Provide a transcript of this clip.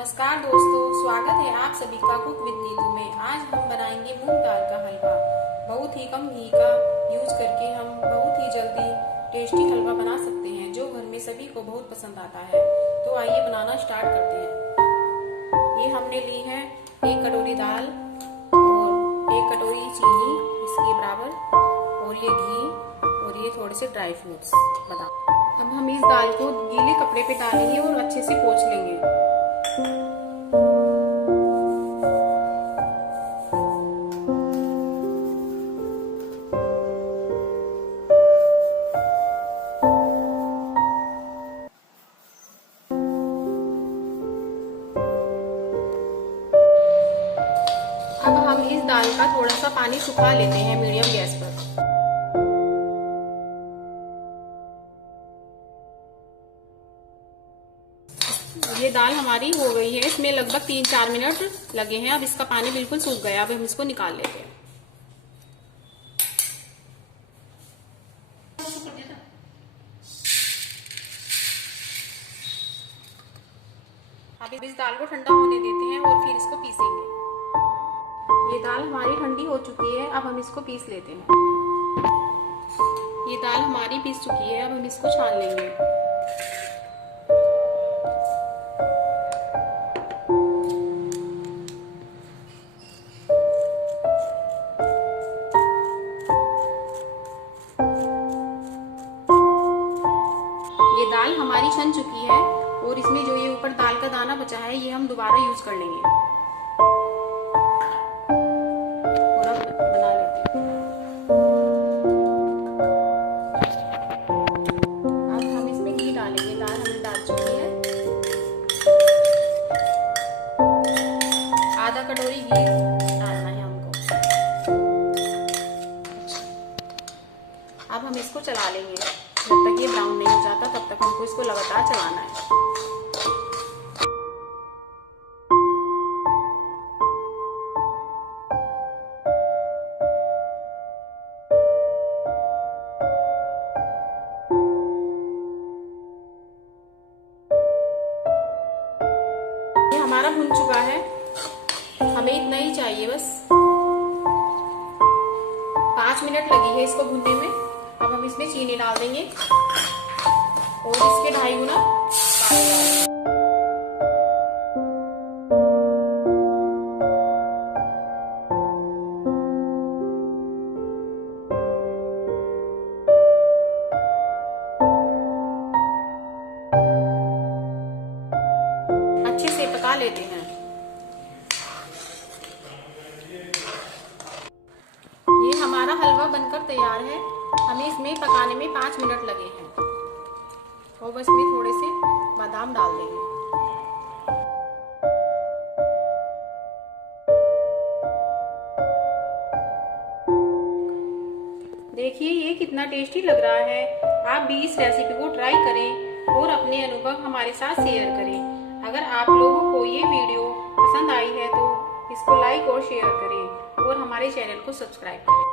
नमस्कार दोस्तों, स्वागत है आप सभी का कुक विद नीतू में। आज हम बनाएंगे मूंग दाल का हलवा। बहुत ही कम घी का यूज करके हम बहुत ही जल्दी टेस्टी हलवा बना सकते हैं जो घर में सभी को बहुत पसंद आता है। तो आइए बनाना स्टार्ट करते हैं। ये हमने ली है 1 कटोरी दाल और 1 कटोरी चीनी इसके बराबर, और ये घी और ये थोड़े से ड्राई फ्रूट्स बादाम। अब हम इस दाल को गीले कपड़े पे डालेंगे और अच्छे से पोंछ लेंगे। अब हम इस दाल का थोड़ा सा पानी सुखा लेते हैं मीडियम गैस पर। ये दाल हमारी हो गई है, इसमें लगभग 3-4 मिनट लगे हैं। अब इसका पानी बिल्कुल सूख गया। अब हम इसको निकाल लेते हैं। अब इस दाल को ठंडा होने देते हैं और फिर इसको पीसेंगे। ये दाल हमारी ठंडी हो चुकी है। अब हम इसको पीस लेते हैं। ये दाल हमारी पीस चुकी है। अब हम इसको छान लेंगे। ये दाल हमारी छन चुकी है और इसमें जो ये ऊपर दाल का दाना बचा है ये हम दोबारा यूज कर लेंगे और अब बना लेते हैं। अब हम इसमें घी डालेंगे। दाल हमने डाल चुकी है। आधा कटोरी घी डालना है हमको। अब हम इसको चला लेंगे। जब तक ये ब्राउन नहीं हो जाता तब तक हमको इसको लगातार चलाना है। ये हमारा भुन चुका है। हमें इतना ही चाहिए, बस 5 मिनट लगी है इसको भुनने में। अब हम इसमें चीनी डाल देंगे और इसके 2.5 गुना पानी डालेंगे। अच्छे से पका लेते हैं। ये हमारा हलवा बनकर तैयार है। हमें इसमें पकाने में 5 मिनट लगे हैं और बस में थोड़े से बादाम डाल देंगे। देखिए ये कितना टेस्टी लग रहा है। आप भी इस रेसिपी को ट्राई करें और अपने अनुभव हमारे साथ शेयर करें। अगर आप लोगों को ये वीडियो पसंद आई है तो इसको लाइक और शेयर करें और हमारे चैनल को सब्सक्राइब करें।